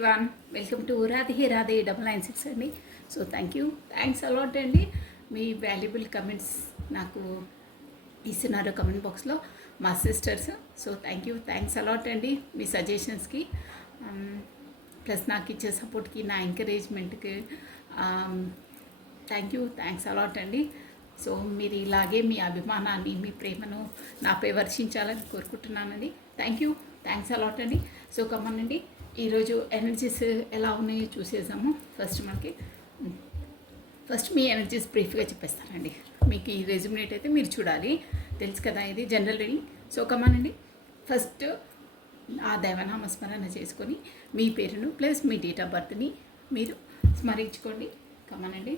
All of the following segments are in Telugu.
Everyone, welcome to Radhe Radhe 996 అండి. సో థ్యాంక్స్ అలాట్ అండి. మీ వాల్యుబుల్ కమెంట్స్ నాకు ఇస్తున్నారు కమెంట్ బాక్స్లో మా సిస్టర్స్. సో థ్యాంక్స్ అలాట్ అండి మీ సజెషన్స్కి, ప్లస్ నాకు ఇచ్చే సపోర్ట్కి, నా ఎంకరేజ్మెంట్కి థ్యాంక్స్ అలాట్ అండి. సో మీరు ఇలాగే మీ అభిమానాన్ని, మీ ప్రేమను నాపై వర్షించాలని కోరుకుంటున్నానండి. థ్యాంక్స్ అలాట్ అండి. సో కమ్మనండి, ఈరోజు ఎనర్జీస్ ఎలా ఉన్నాయో చూసేసాము. ఫస్ట్ మీ ఎనర్జీస్ బ్రీఫ్గా చెప్పేస్తానండి. మీకు ఈ రెజ్యూమినేట్ అయితే మీరు చూడాలి, తెలుసు కదా, ఇది జనరల్ రీడింగ్. సో కమ్మనండి, ఫస్ట్ ఆ దైవనామ స్మరణ చేసుకొని మీ పేరును ప్లస్ మీ డేట్ ఆఫ్ బర్త్ని మీరు స్మరించుకోండి. కమ్మనండి.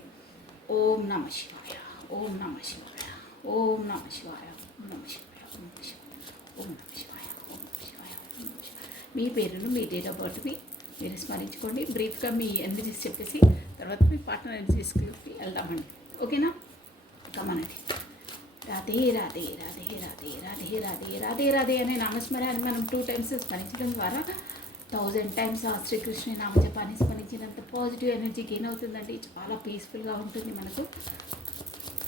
ఓం నమ శివాయ, ఓం నమ శివాయ, ఓం నమ శివాయ, ఓం నమ శివాయ, ఓం నమ శివాయ, ఓం నమ శివాయ, ఓం నమ శివాయ, ఓం నమ శివాయ. మీ పేరును మీ డేట్ ఆఫ్ బర్త్ని మీరు స్మరించుకోండి. బ్రీఫ్గా మీ ఎనర్జీస్ చెప్పేసి తర్వాత మీ పార్ట్నర్ ఎనర్జీస్కి వెళ్దామండి. ఓకేనా? కమనండి. రాధే రాధే రాధే రాధే రాధే రాధే రాధే రాధే అనే నామస్మరాన్ని మనం 2 times స్మరించడం ద్వారా 1000 times ఆ శ్రీకృష్ణ నామజపాన్ని స్మరించినంత పాజిటివ్ ఎనర్జీ గెయిన్ అవుతుందండి. చాలా పీస్ఫుల్గా ఉంటుంది. మనకు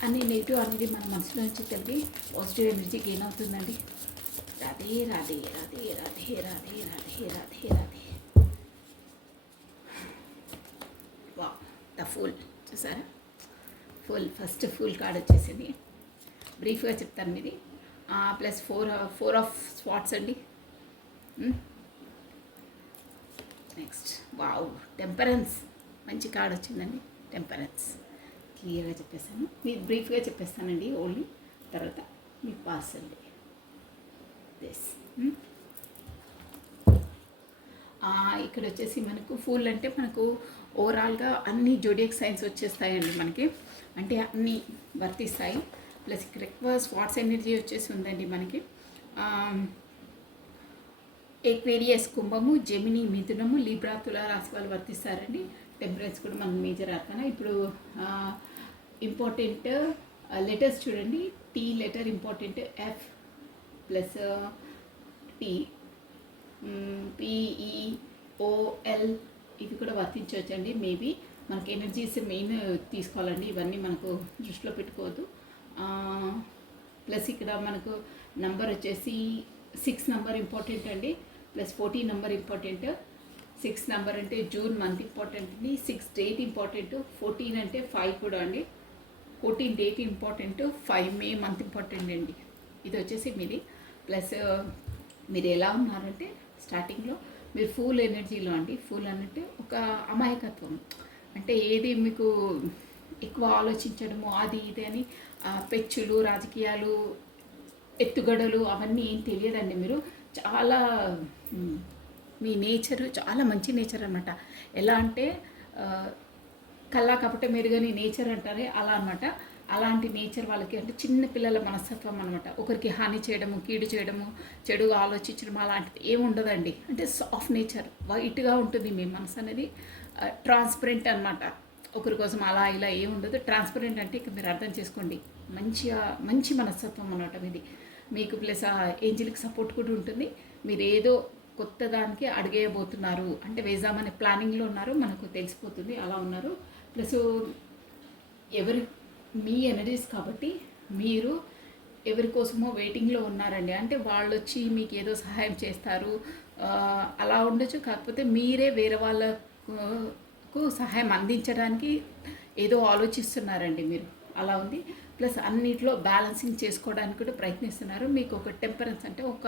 అన్ని నెగిటివ్ అనేది మన మనసులో నుంచి తెలివి పాజిటివ్ ఎనర్జీ గెయిన్ అవుతుందండి. రాధే రాధే రాధే రాధే రాధే రాధే రాధే రాధే. వా ద ఫుల్ చూసారా? ఫస్ట్ ఫుల్ కార్డ్ వచ్చేసింది. బ్రీఫ్గా చెప్తాను మీది. ప్లస్ ఫోర్ ఆఫ్ స్పాట్స్ అండి. నెక్స్ట్ వావ్, టెంపరెన్స్ మంచి కార్డ్ వచ్చిందండి. టెంపరెన్స్ క్లియర్గా చెప్పేస్తాను, మీరు బ్రీఫ్గా చెప్పేస్తానండి ఓన్లీ, తర్వాత మీకు పార్సల్ దిస్. ఇక్కడ వచ్చేసి మనకు ఫుల్ అంటే మనకు ఓవరాల్గా అన్ని జోడియాక్ సైన్స్ వచ్చేస్తాయండి మనకి, అంటే అన్నీ వర్తిస్తాయి. ప్లస్ ఇక్కడ ఎక్కువ స్పాట్స్ ఎనర్జీ వచ్చేసి ఉందండి మనకి. ఎక్వేరియస్ కుంభము, జెమిని మిథునము, లిబ్రా తుల రాశి వాళ్ళు వర్తిస్తారండి. టెంపరెన్స్ కూడా మన మేజర్ ఆర్కన. ఇప్పుడు ఇంపార్టెంట్ లెటర్స్ చూడండి. T letter important, F plus T, పిఈఓఎల్ ఇవి కూడా వర్తించవచ్చండి. మేబీ మనకి ఎనర్జీస్ మెయిన్ తీసుకోవాలండి, ఇవన్నీ మనకు దృష్టిలో పెట్టుకోవద్దు. ప్లస్ ఇక్కడ మనకు నంబర్ వచ్చేసి 6 నెంబర్ ఇంపార్టెంట్ అండి, ప్లస్ 14 నెంబర్ ఇంపార్టెంట్. 6 నెంబర్ అంటే జూన్ మంత్ ఇంపార్టెంట్ అండి. 6 డేట్ ఇంపార్టెంట్. 14 అంటే 5 కూడా అండి. 14 date important. 5 May month important అండి. ఇది వచ్చేసి మీది. ప్లస్ మీరు ఎలా ఉన్నారంటే స్టార్టింగ్లో మీరు ఫుల్ ఎనర్జీలో అండి. ఫుల్ అంటే ఒక అమాయకత్వం, అంటే ఏది మీకు ఎక్కువ ఆలోచించడము అది ఇది అని పెచ్చులు, రాజకీయాలు, ఎత్తుగడలు అవన్నీ ఏం తెలియదండి. మీరు చాలా మీ నేచర్ చాలా మంచి నేచర్ అనమాట. ఎలా అంటే కల్లా కపట మెరుగని నేచర్ అంటారే అలా అనమాట. అలాంటి నేచర్ వాళ్ళకి, అంటే చిన్న పిల్లల మనస్తత్వం అనమాట. ఒకరికి హాని చేయడము, కీడు చేయడము, చెడు ఆలోచించడం అలాంటిది ఏమి ఉండదండి. అంటే సాఫ్ట్ నేచర్, వైట్గా ఉంటుంది మీ మనసు అనేది. ట్రాన్స్పరెంట్ అనమాట. ఒకరి కోసం అలా ఇలా ఏమి ఉండదు. ట్రాన్స్పరెంట్ అంటే ఇక మీరు అర్థం చేసుకోండి, మంచి మనస్తత్వం అనమాట మీది. మీకు ప్లస్ ఏంజిల్కి సపోర్ట్ కూడా ఉంటుంది. మీరు ఏదో కొత్త దానికి అడిగేయబోతున్నారు అంటే వేద్దామనే ప్లానింగ్లో ఉన్నారు, మనకు తెలిసిపోతుంది అలా ఉన్నారు. ప్లస్ మీ ఎనర్జీస్ కాబట్టి మీరు ఎవరి కోసమో వెయిటింగ్లో ఉన్నారండి. అంటే వాళ్ళు వచ్చి మీకు ఏదో సహాయం చేస్తారు అలా ఉండొచ్చు. కాకపోతే మీరే వేరే వాళ్ళకు సహాయం అందించడానికి ఏదో ఆలోచిస్తున్నారండి మీరు, అలా ఉంది. ప్లస్ అన్నిట్లో బ్యాలెన్సింగ్ చేసుకోవడానికి కూడా ప్రయత్నిస్తున్నారు. మీకు ఒక టెంపరెన్స్ అంటే ఒక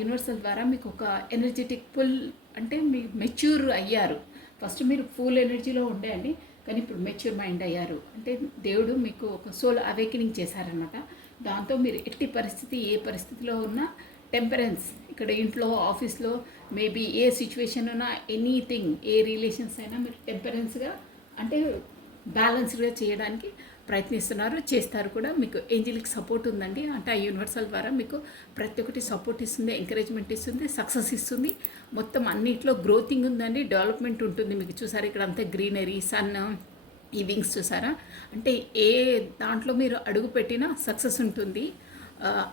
యూనివర్సల్ ద్వారా మీకు ఒక ఎనర్జెటిక్ ఫుల్, అంటే మీరు మెచ్యూర్ అయ్యారు. ఫస్ట్ మీరు ఫుల్ ఎనర్జీలో ఉండేయండి, కానీ ఇప్పుడు మెచ్యూర్ మైండ్ అయ్యారు. అంటే దేవుడు మీకు ఒక సోల్ అవేకనింగ్ చేశారనమాట. దాంతో మీరు ఎట్టి పరిస్థితి ఏ పరిస్థితిలో ఉన్నా టెంపరెన్స్, ఇక్కడ ఇంట్లో ఆఫీస్లో మేబీ ఏ సిచ్యువేషన్ ఉన్నా ఎనీథింగ్, ఏ రిలేషన్స్ అయినా మీరు టెంపరెన్స్గా అంటే బ్యాలెన్స్డ్గా చేయడానికి ప్రయత్నిస్తున్నారు, చేస్తారు కూడా. మీకు ఏంజిల్కి సపోర్ట్ ఉందండి. అంటే ఆ యూనివర్సల్ ద్వారా మీకు ప్రతి ఒక్కటి సపోర్ట్ ఇస్తుంది, ఎంకరేజ్మెంట్ ఇస్తుంది, సక్సెస్ ఇస్తుంది. మొత్తం అన్నిట్లో గ్రోతింగ్ ఉందండి, డెవలప్మెంట్ ఉంటుంది. మీకు చూసారా ఇక్కడ అంతా గ్రీనరీ, సన్, ఈ వింగ్స్ చూసారా? అంటే ఏ దాంట్లో మీరు అడుగు పెట్టినా సక్సెస్ ఉంటుంది.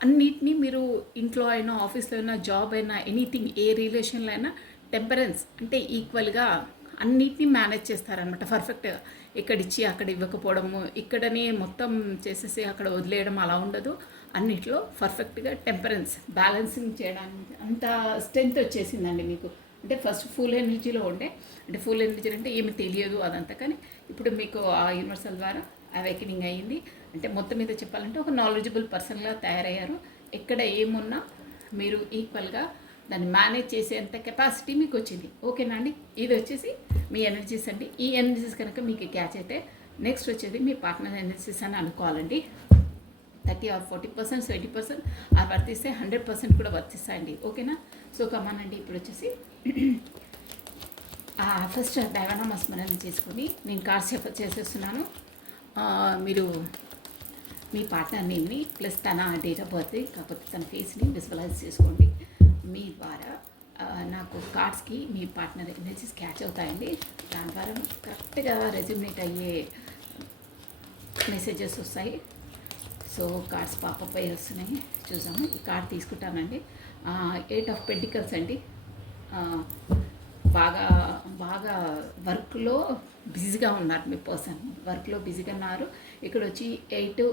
అన్నిటినీ మీరు ఇంట్లో అయినా, ఆఫీస్లో అయినా, జాబ్ అయినా, ఎనీథింగ్ ఏ రిలేషన్లో అయినా టెంపరెన్స్ అంటే ఈక్వల్గా అన్నిటినీ మేనేజ్ చేస్తారనమాట పర్ఫెక్ట్గా. ఇక్కడిచ్చి అక్కడ ఇవ్వకపోవడము, ఇక్కడనే మొత్తం చేసేసి అక్కడ వదిలేయడం అలా ఉండదు. అన్నిట్లో పర్ఫెక్ట్గా టెంపరెన్స్ బ్యాలెన్సింగ్ చేయడానికి అంత స్ట్రెంగ్త్ వచ్చేసిందండి మీకు. అంటే ఫస్ట్ ఫుల్ ఎనర్జీలో ఉండే, అంటే ఫుల్ ఎనర్జీ అంటే ఏమి తెలియదు అదంతా, కానీ ఇప్పుడు మీకు ఆ యూనివర్సల్ ద్వారా అవేకనింగ్ అయ్యింది. అంటే మొత్తం మీద చెప్పాలంటే ఒక నాలెడ్జబుల్ పర్సన్గా తయారయ్యారు. ఎక్కడ ఏమున్నా మీరు ఈక్వల్గా దాన్ని మేనేజ్ చేసేంత కెపాసిటీ మీకు వచ్చింది. ఓకేనా అండి? ఇది వచ్చేసి మీ ఎనర్జీస్ అండి. ఈ ఎనర్జీస్ కనుక మీకు క్యాచ్ అయితే నెక్స్ట్ వచ్చేది మీ పార్ట్నర్ ఎనర్జీస్ అని అనుకోవాలండి. 30 or 40%, 70% అవి వర్తిస్తే 100% కూడా వర్తిస్తాయండి. ఓకేనా? సో కమానండి, ఇప్పుడు వచ్చేసి ఫస్ట్ దైవనామ స్మరణ చేసుకొని నేను కార్డ్స్ చేసేస్తున్నాను. మీరు మీ పార్ట్నర్ నేమ్ని ప్లస్ తన డేట్ ఆఫ్ బర్త్ కాకపోతే తన ఫేస్ని విజువలైజ్ చేసుకోండి. మీ ద్వారా నాకు కార్డ్స్కి మీ పార్ట్నర్ ఎనర్జీస్ క్యాచ్ అవుతాయండి. దాని ద్వారా కరెక్ట్గా రెజ్యూమినేట్ అయ్యే మెసేజెస్ వస్తాయి. సో కార్డ్స్ పాపప్ అయ్యి వస్తున్నాయి, చూసాము. ఈ కార్డ్ తీసుకుంటానండి. 8 of Pentacles అండి. బాగా బాగా వర్క్లో బిజీగా ఉన్నారు మీ పర్సన్, వర్క్లో బిజీగా ఉన్నారు. ఇక్కడ వచ్చి 8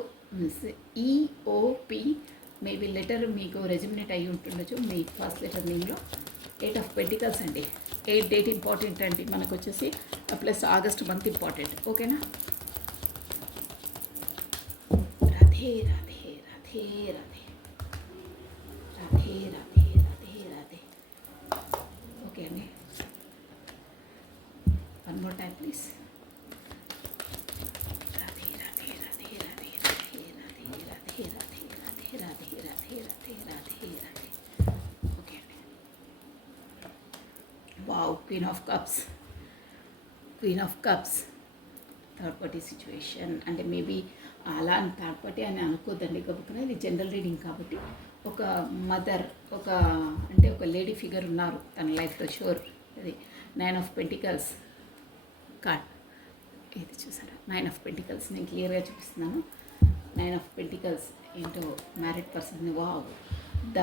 EOP మేబీ లెటర్ మీకు రెజ్యూమినేట్ అయ్యి ఉంటుండొచ్చు మీ ఫస్ట్ లెటర్ నేమ్లో. 8 of Pentacles అండి. 8 డేట్ ఇంపార్టెంట్ అండి మనకు వచ్చేసి, ప్లస్ ఆగస్ట్ మంత్ ఇంపార్టెంట్. ఓకేనా? రాధే రాధే రాధే రాధే రాధే రాధే రాధే రాధే. ఓకే అండి, one more time please. Radhe Radhe Radhe Radhe Radhe Radhe Radhe Radhe Radhe Radhe Radhe Radhe Radhe Radhe. Okay అండి. Wow, queen of cups. Queen of cups third party situation అంటే మేబీ అలా అని థర్డ్ పార్టీ అని అనుకోద్దండి. గబుక్కున ఇది జనరల్ రీడింగ్ కాబట్టి ఒక మదర్, ఒక అంటే ఒక లేడీ ఫిగర్ ఉన్నారు తన లైఫ్లో షూర్. అది 9 of Pentacles కార్డ్. ఇది చూసారా, 9 of Pentacles. నేను క్లియర్గా చూపిస్తున్నాను. 9 of Pentacles ఏంటో married person. Wow, the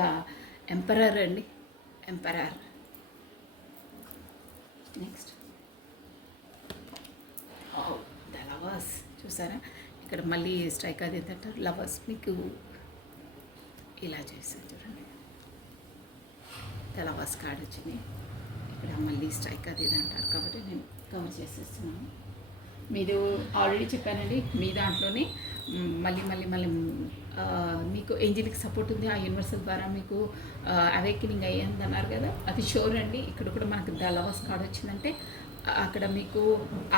emperor అండి, ఎంపరర్. Next the lovers. చూసారా, ఇక్కడ మళ్ళీ స్ట్రైక్ అది ఏంటంటారు లవర్స్. మీకు ఇలా చేస్తారు చూడండి, ద లవర్స్ కార్డ్ వచ్చింది. ఇక్కడ మళ్ళీ స్ట్రైక్ అది ఇది అంటారు కాబట్టి నేను కవర్ చేసేస్తున్నాను. మీరు ఆల్రెడీ చెప్పానండి, మీ దాంట్లోనే మళ్ళీ మళ్ళీ మళ్ళీ మీకు ఏంజలిక్ సపోర్ట్ ఉంది. ఆ యూనివర్సల్ ద్వారా మీకు అవేకనింగ్ అయ్యింది అన్నారు కదా, అది షోర్ అండి. ఇక్కడ కూడా మనకు ద లవర్స్ కార్డ్ వచ్చిందంటే అక్కడ మీకు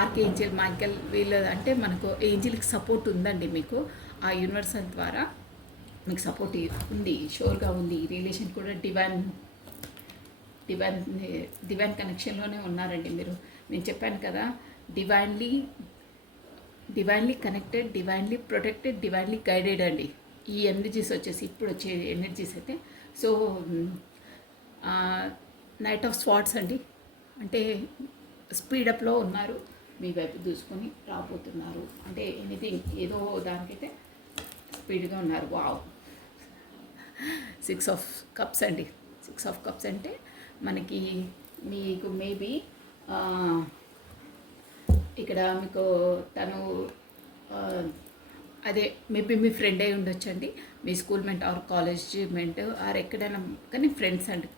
ఆర్కేంజల్, మైకెల్ వీళ్ళ అంటే మనకు ఏంజలిక్ సపోర్ట్ ఉందండి. మీకు ఆ యూనివర్సల్ ద్వారా మీకు సపోర్ట్ ఉంది, షోర్గా ఉంది. ఈ రిలేషన్ కూడా డివైన్ డివైన్ డివైన్ కనెక్షన్లోనే ఉన్నారండి మీరు. నేను చెప్పాను కదా, divinely connected, divinely protected, divinely guided అండి ఈ ఎనర్జీస్ వచ్చేసి. ఇప్పుడు వచ్చే ఎనర్జీస్ అయితే సో నైట్ ఆఫ్ స్వాట్స్ అండి. అంటే స్పీడప్లో ఉన్నారు, మీ వైపు దూసుకొని రాబోతున్నారు. అంటే ఎనీథింగ్ ఏదో దానికైతే స్పీడ్గా ఉన్నారు. వావ్, 6 of Cups అండి. 6 of Cups అంటే మనకి మీకు మేబీ ఇక్కడ మీకు తను అదే మేబీ మీ ఫ్రెండ్ అయి ఉండొచ్చండి, మీ schoolmate or college mate or ఎక్కడైనా, కానీ ఫ్రెండ్స్ అండి,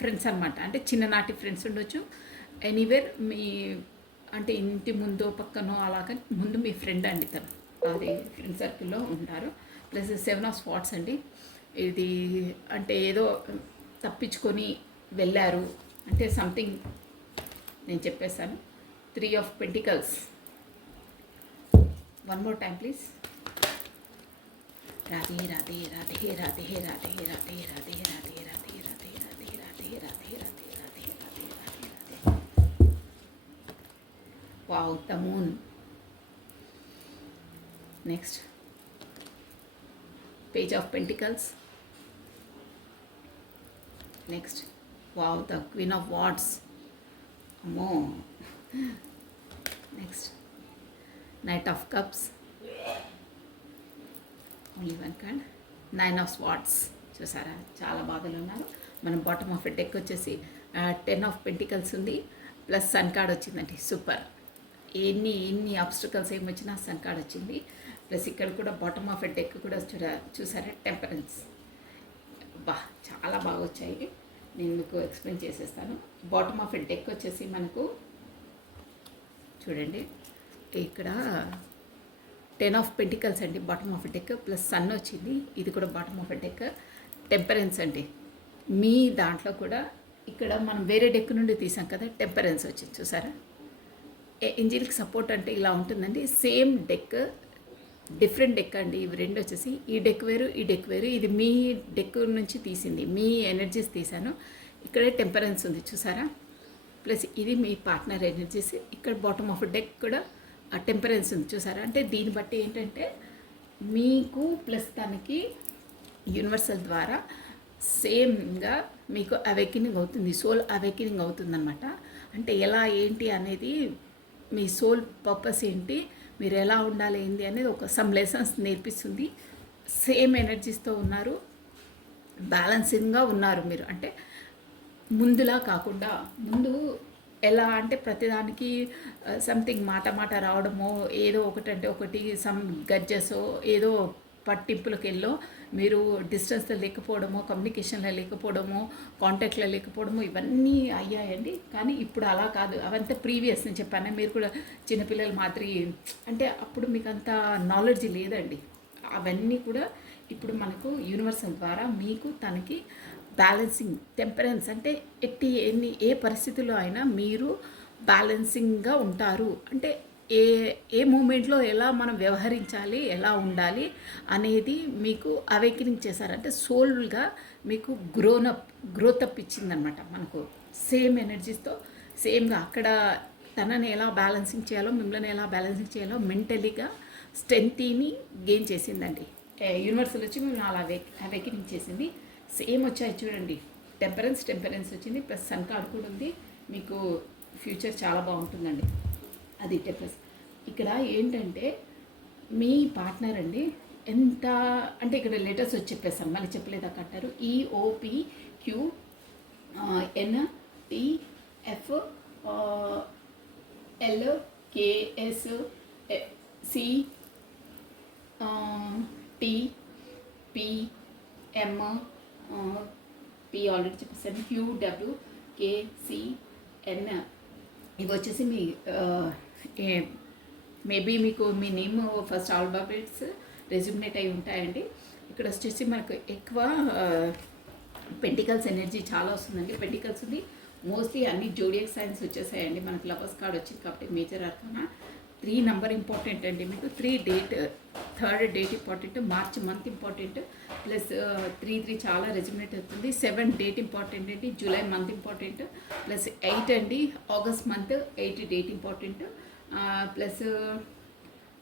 ఫ్రెండ్స్ అనమాట. అంటే చిన్ననాటి ఫ్రెండ్స్ ఉండొచ్చు. ఎనీవేర్ మీ అంటే ఇంటి ముందో పక్కనో అలాగా ముందు మీ ఫ్రెండ్ అండి తను, అది ఫ్రెండ్ సర్కిల్లో ఉంటారు. ప్లస్ 7 of Swords అండి. ఇది అంటే ఏదో తప్పించుకొని వెళ్ళారు అంటే సంథింగ్ నేను చెప్పేశాను. 3 of Pentacles. One more time please. Radhe Radhe Radhe Radhe Radhe Radhe Radhe Radhe Radhe Radhe Radhe Radhe Radhe Radhe Radhe Radhe Radhe. Wow, the moon. Next Page of Pentacles. Next, wow, the Queen of Wands. Ammo. Next, Knight of Cups. Only one card. 9 of Swords. చూసారా, చాలా బాధలు ఉన్నారు. మనం బాటమ్ ఆఫ్ డెక్ వచ్చేసి 10 ఆఫ్ పెంటికల్స్ ఉంది, ప్లస్ సన్ కార్డ్ వచ్చిందండి. సూపర్. ఎన్ని ఆబ్స్టికల్స్ ఏమొచ్చినా సన్ కార్డ్ వచ్చింది. ప్లస్ ఇక్కడ కూడా బాటమ్ ఆఫ్ ఎ డెక్ కూడా చూసారా, టెంపరెన్స్. బా చాలా బాగా వచ్చాయి. నేను మీకు ఎక్స్ప్లెయిన్ చేసేస్తాను. బాటమ్ ఆఫ్ ఎ డెక్ వచ్చేసి మనకు చూడండి, ఇక్కడ 10 ఆఫ్ పెంటికల్స్ అండి bottom of a deck, plus sun వచ్చింది. ఇది కూడా bottom of a deck, temperance అండి. మీ దాంట్లో కూడా ఇక్కడ మనం వేరే డెక్ నుండి తీసాం కదా, టెంపరెన్స్ వచ్చింది చూసారా. ఏంజిల్కి సపోర్ట్ అంటే ఇలా ఉంటుందండి. సేమ్ డెక్, డిఫరెంట్ డెక్ అండి. ఇవి రెండు వచ్చేసి ఈ డెక్ వేరు, ఈ డెక్ వేరు. ఇది మీ డెక్ నుంచి తీసింది, మీ ఎనర్జీస్ తీసాను. ఇక్కడే టెంపరెన్స్ ఉంది చూసారా. ప్లస్ ఇది మీ పార్ట్నర్ ఎనర్జీస్. ఇక్కడ బాటమ్ ఆఫ్ డెక్ కూడా టెంపరెన్స్ ఉంది చూసారా. అంటే దీన్ని బట్టి ఏంటంటే మీకు ప్లస్ దానికి యూనివర్సల్ ద్వారా సేమ్గా మీకు అవేకినింగ్ అవుతుంది, సోల్ అవేకినింగ్ అవుతుందన్నమాట. అంటే ఎలా ఏంటి అనేది, మీ సోల్ పర్పస్ ఏంటి, మీరు ఎలా ఉండాలి ఏంటి అనేది ఒక సమ్ లెసన్స్ నేర్పిస్తుంది. సేమ్ ఎనర్జీస్తో ఉన్నారు, బ్యాలెన్సింగ్గా ఉన్నారు మీరు. అంటే ముందులా కాకుండా, ముందు ఎలా అంటే ప్రతిదానికి సంథింగ్ మాట రావడమో, ఏదో ఒకటంటే ఒకటి సమ్ గడ్జెసో ఏదో పట్టింపులకు వెళ్ళో మీరు డిస్టెన్స్లో లేకపోవడమో, కమ్యూనికేషన్లో లేకపోవడమో, కాంటాక్ట్లో లేకపోవడమో ఇవన్నీ అయ్యాయండి. కానీ ఇప్పుడు అలా కాదు, అవంతా ప్రీవియస్. నేను చెప్పాను, మీరు కూడా చిన్నపిల్లలు మాదిరి, అంటే అప్పుడు మీకు అంత నాలెడ్జ్ లేదండి. అవన్నీ కూడా ఇప్పుడు మనకు యూనివర్సల్ ద్వారా మీకు తనకి బ్యాలెన్సింగ్, టెంపరెన్స్ అంటే ఏ పరిస్థితుల్లో అయినా మీరు బ్యాలెన్సింగ్గా ఉంటారు. అంటే ఏ మూమెంట్లో ఎలా మనం వ్యవహరించాలి, ఎలా ఉండాలి అనేది మీకు అవేకనింగ్ చేశారంటే సోల్గా మీకు గ్రోతప్ ఇచ్చిందనమాట. మనకు సేమ్ ఎనర్జీస్తో సేమ్గా అక్కడ తనని ఎలా బ్యాలెన్సింగ్ చేయాలో, మిమ్మల్ని ఎలా బ్యాలెన్సింగ్ చేయాలో మెంటలీగా స్ట్రెంగ్త్ని గెయిన్ చేసిందండి. యూనివర్సల్ వచ్చి మిమ్మల్ని అలా అవేకనింగ్ చేసింది. సేమ్ వచ్చాయి చూడండి, టెంపరెన్స్ వచ్చింది, ప్లస్ సన్ కార్డ్ కూడా ఉంది. మీకు ఫ్యూచర్ చాలా బాగుంటుందండి. అది టెంపరెన్స్. ఇక్కడ ఏంటంటే మీ పార్ట్నర్ అండి ఎంత అంటే, ఇక్కడ లెటర్స్ వచ్చి చెప్పేస్తాను, మళ్ళీ చెప్పలేదా కట్టారు. EOPQNFLKSCTPM పి ఆల్రెడీ చెప్పేసాను, QWKCN. ఇవి వచ్చేసి మీ మేబీ మీకు మీ నేమ్ ఫస్ట్ ఆల్ఫాబెట్స్ రెజ్యూమినేట్ అయి ఉంటాయండి. ఇక్కడ వచ్చేసి మనకు ఎక్కువ పెంటికల్స్ ఎనర్జీ చాలా వస్తుందండి. పెంటికల్స్ ఉంది, మోస్ట్లీ అన్ని జోడియక్ సైన్స్ వచ్చేసాయండి. మనకు లవర్స్ కార్డ్ వచ్చింది కాబట్టి మేజర్ అర్కానా. 3 నెంబర్ ఇంపార్టెంట్ అండి మీకు. 3 date important, March month important, plus 3 చాలా రెజ్యూమినేట్ అవుతుంది. 7 డేట్ ఇంపార్టెంట్ అండి, జూలై మంత్ ఇంపార్టెంట్, ప్లస్ 8 అండి, August month 8 date important, plus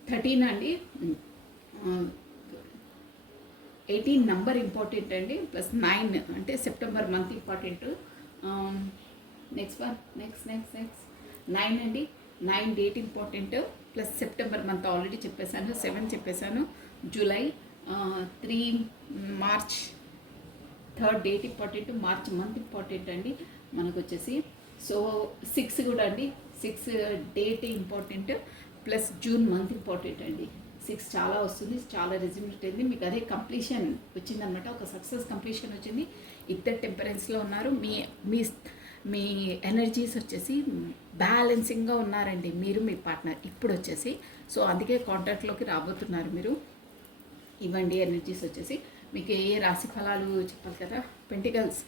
13 అండి, 18 నంబర్ ఇంపార్టెంట్ అండి, ప్లస్ 9 అంటే సెప్టెంబర్ మంత్ ఇంపార్టెంట్. నెక్స్ట్ 9 అండి, 9 date important, plus September month already చెప్పేశాను, 7 చెప్పేశాను, July 3 March 3rd date important, March month important అండి మనకు వచ్చేసి. సో 6 కూడా అండి, 6 date important, plus June month important అండి. 6 చాలా వస్తుంది, చాలా రెజ్యూమినేట్ అయింది మీకు. అదే కంప్లీషన్ వచ్చిందనమాట, ఒక సక్సెస్ కంప్లీషన్ వచ్చింది. ఇద్దరు టెంపరెన్స్లో ఉన్నారు. మీ ఎనర్జీస్ వచ్చేసి బ్యాలెన్సింగ్గా ఉన్నారండి, మీరు మీ పార్ట్నర్ ఇప్పుడు వచ్చేసి. సో అందుకే కాంటాక్ట్లోకి రాబోతున్నారు మీరు. ఇవ్వండి ఎనర్జీస్ వచ్చేసి మీకు. ఏ రాశి ఫలాలు చెప్పాలి కదా. పెంటికల్స్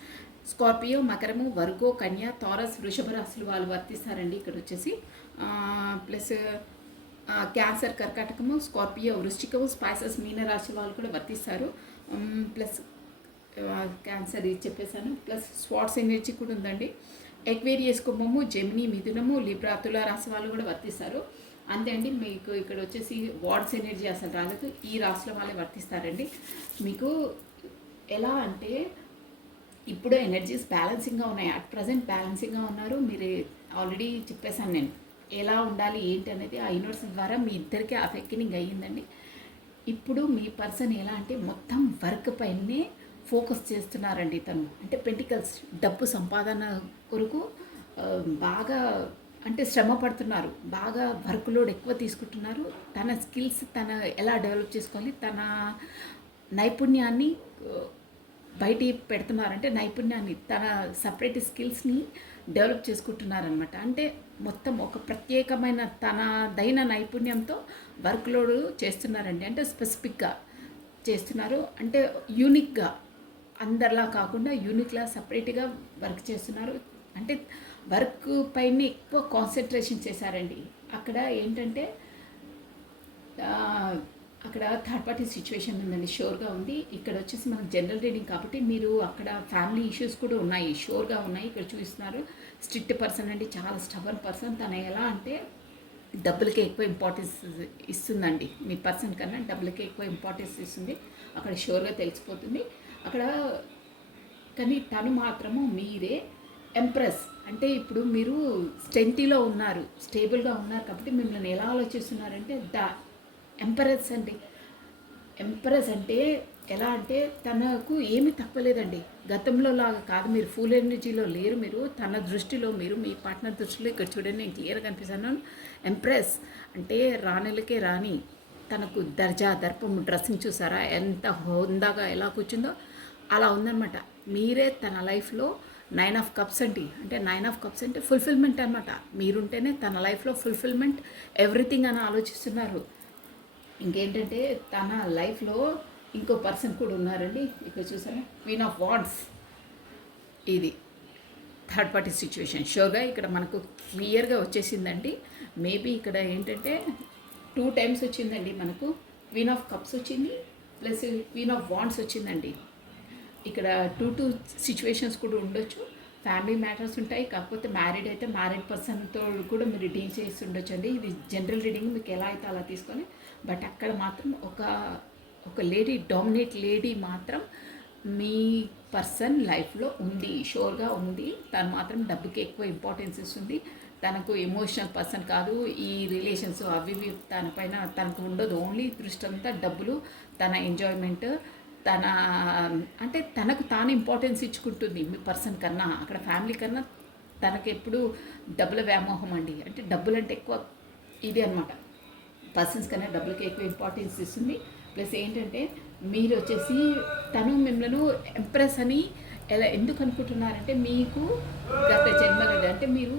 స్కార్పియో, మకరము, వర్గో, కన్య, తారస్, వృషభ రాశులు వాళ్ళు వర్తిస్తారండి ఇక్కడ వచ్చేసి. ప్లస్ క్యాన్సర్, కర్కాటకము, స్కార్పియో, వృశ్చికము, స్పైసెస్, మీన రాశి వాళ్ళు కూడా వర్తిస్తారు. ప్లస్ క్యాన్సర్ ఇది చెప్పేశాను. ప్లస్ స్వాట్స్ ఎనర్జీ కూడా ఉందండి. ఎక్వేరియస్, కుంభము, జెమిని, మిథునము, లిబ్రా, తుల రాశి వాళ్ళు కూడా వర్తిస్తారు. అంతే అండి. మీకు ఇక్కడ వచ్చేసి వార్డ్స్ ఎనర్జీ అసలు రాలేదు, ఈ రాశుల వాళ్ళే వర్తిస్తారండి. మీకు ఎలా అంటే ఇప్పుడు ఎనర్జీస్ బ్యాలెన్సింగ్గా ఉన్నాయి, అట్ ప్రజెంట్ బ్యాలెన్సింగ్గా ఉన్నారు. మీరు ఆల్రెడీ చెప్పేశాను నేను ఎలా ఉండాలి ఏంటి అనేది. ఆ యూనివర్స్ ద్వారా మీ ఇద్దరికీ అఫెక్టింగ్ అయ్యిందండి. ఇప్పుడు మీ పర్సన్ ఎలా అంటే మొత్తం వర్క్ పైనే ఫోకస్ చేస్తున్నారండి తను. అంటే పెంటికల్స్ డబ్బు సంపాదన కొరకు బాగా అంటే శ్రమ పడుతున్నారు. బాగా వర్క్ లోడ్ ఎక్కువ తీసుకుంటున్నారు. తన స్కిల్స్ తన ఎలా డెవలప్ చేసుకోవాలి, తన నైపుణ్యాన్ని బయటికి పెడుతున్నారంటే నైపుణ్యాన్ని తన సపరేట్ స్కిల్స్ని డెవలప్ చేసుకుంటున్నారనమాట. అంటే మొత్తం ఒక ప్రత్యేకమైన తనదైన నైపుణ్యంతో వర్క్ లోడ్ చేస్తున్నారండి. అంటే స్పెసిఫిక్గా చేస్తున్నారు. అంటే యూనిక్గా అందరిలా కాకుండా యూనిక్లా సపరేట్గా వర్క్ చేస్తున్నారు. అంటే వర్క్ పైన ఎక్కువ కాన్సన్ట్రేషన్ చేశారండి. అక్కడ ఏంటంటే అక్కడ థర్డ్ పార్టీ సిచ్యువేషన్ ఉందండి, షోర్గా ఉంది. ఇక్కడ వచ్చేసి మనకు జనరల్ రీడింగ్ కాబట్టి మీరు అక్కడ ఫ్యామిలీ ఇష్యూస్ కూడా ఉన్నాయి, షోర్గా ఉన్నాయి. ఇక్కడ చూపిస్తున్నారు స్ట్రిక్ట్ పర్సన్ అండి, చాలా స్టబర్న్ పర్సన్. తను ఎలా అంటే డబ్బులకే ఎక్కువ ఇంపార్టెన్స్ ఇస్తుందండి. మీ పర్సన్ కన్నా డబ్బులకే ఎక్కువ ఇంపార్టెన్స్ ఇస్తుంది, అక్కడ షోర్గా తెలిసిపోతుంది అక్కడ. కానీ తను మాత్రము మీరే ఎంప్రెస్. అంటే ఇప్పుడు మీరు స్ట్రెంటీలో ఉన్నారు, స్టేబుల్గా ఉన్నారు కాబట్టి మిమ్మల్ని ఎలా ఆలోచిస్తున్నారంటే ఎంపరెస్ అండి. ఎంపరెస్ అంటే ఎలా అంటే తనకు ఏమీ తప్పలేదండి. గతంలో లాగా కాదు, మీరు ఫుల్ ఎనర్జీలో లేరు. మీరు తన దృష్టిలో, మీరు మీ పార్ట్నర్ దృష్టిలో ఇక్కడ చూడండి, నేను క్లియర్గా కనిపిస్తాను. ఎంప్రెస్ అంటే రాణులకే రాణి. తనకు దర్జా దర్పం డ్రెస్సింగ్ చూసారా ఎంత హోందాగా ఎలా కూర్చుందో, అలా ఉందన్నమాట. మీరే తన లైఫ్లో 9 ఆఫ్ కప్స్ అండి. అంటే 9 ఆఫ్ కప్స్ అంటే ఫుల్ఫిల్మెంట్ అనమాట. మీరుంటేనే తన లైఫ్లో ఫుల్ఫిల్మెంట్ ఎవ్రీథింగ్ అని ఆలోచిస్తున్నారు. ఇంకేంటంటే తన లైఫ్లో ఇంకో పర్సన్ కూడా ఉన్నారండి. ఇక్కడ చూసారా క్వీన్ ఆఫ్ వాండ్స్. ఇది థర్డ్ పార్టీ సిచ్యువేషన్ షోర్గా ఇక్కడ మనకు క్లియర్గా వచ్చేసిందండి. మేబీ ఇక్కడ ఏంటంటే 2 టైమ్స్ వచ్చిందండి మనకు. క్వీన్ ఆఫ్ కప్స్ వచ్చింది ప్లస్ క్వీన్ ఆఫ్ వాండ్స్ వచ్చిందండి. ఇక్కడ 2 సిచ్యువేషన్స్ కూడా ఉండొచ్చు. ఫ్యామిలీ మ్యాటర్స్ ఉంటాయి, కాకపోతే మ్యారీడ్ అయితే మ్యారీడ్ పర్సన్తో కూడా మీరు డీల్ చేసి ఉండొచ్చు అండి. ఇది జనరల్ రీడింగ్, మీకు ఎలా అయితే అలా తీసుకొని. బట్ అక్కడ మాత్రం ఒక లేడీ, డామినేట్ లేడీ మాత్రం మీ పర్సన్ లైఫ్లో ఉంది, షోర్గా ఉంది. తను మాత్రం డబ్బుకి ఎక్కువ ఇంపార్టెన్స్ ఇస్తుంది. తనకు ఎమోషనల్ పర్సన్ కాదు. ఈ రిలేషన్స్ అవి తనపైన తనకు ఉండదు. ఓన్లీ దృష్టి అంతా డబ్బులు, తన ఎంజాయ్మెంట్, తన అంటే తనకు తాను ఇంపార్టెన్స్ ఇచ్చుకుంటుంది మీ పర్సన్ కన్నా. అక్కడ ఫ్యామిలీ కన్నా తనకు ఎప్పుడు డబ్బుల వ్యామోహం అండి. అంటే డబ్బులు అంటే ఎక్కువ ఇది అనమాట. పర్సన్స్ కన్నా డబ్బులకి ఎక్కువ ఇంపార్టెన్స్ ఇస్తుంది. ప్లస్ ఏంటంటే మీరు వచ్చేసి తను మిమ్మల్ని ఎంప్రెస్ అని ఎలా ఎందుకు అనుకుంటున్నారంటే మీకు గత జన్మలు అంటే మీరు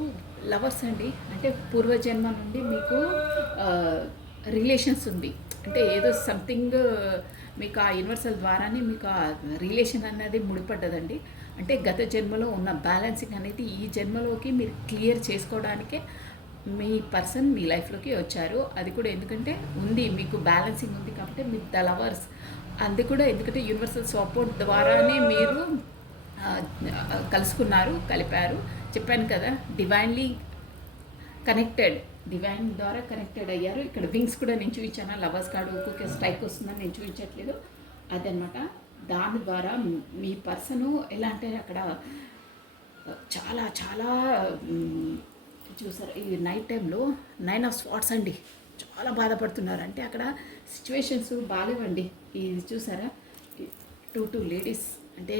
లవర్స్ అండి. అంటే పూర్వజన్మ నుండి మీకు రిలేషన్స్ ఉంది. అంటే ఏదో సంథింగ్ మీకు ఆ యూనివర్సల్ ద్వారానే మీకు ఆ రిలేషన్ అనేది ముడిపడ్డదండి. అంటే గత జన్మలో ఉన్న బ్యాలెన్సింగ్ అనేది ఈ జన్మలోకి మీరు క్లియర్ చేసుకోవడానికే మీ పర్సన్ మీ లైఫ్లోకి వచ్చారు. అది కూడా ఎందుకంటే ఉంది, మీకు బ్యాలెన్సింగ్ ఉంది కాబట్టి మీ ద లవర్స్. అది కూడా ఎందుకంటే యూనివర్సల్ సపోర్ట్ ద్వారానే మీరు కలిపారు. చెప్పాను కదా, డివైన్లీ కనెక్టెడ్, డివైన్ ద్వారా కనెక్టెడ్ అయ్యారు. ఇక్కడ వింగ్స్ కూడా నేను చూపించాను, లవర్స్ కార్డు ఒక్కొక్క స్ట్రైక్ వస్తుందని నేను చూపించట్లేదు. అదనమాట. దాని ద్వారా మీ పర్సను ఎలా అంటే అక్కడ చాలా చాలా చూసారు ఈ నైట్ టైంలో 9 ఆఫ్ స్వాట్స్ అండి. చాలా బాధపడుతున్నారు. అంటే అక్కడ సిచ్యువేషన్స్ బాగాలేవండి. ఇది చూసారా 2 లేడీస్. అంటే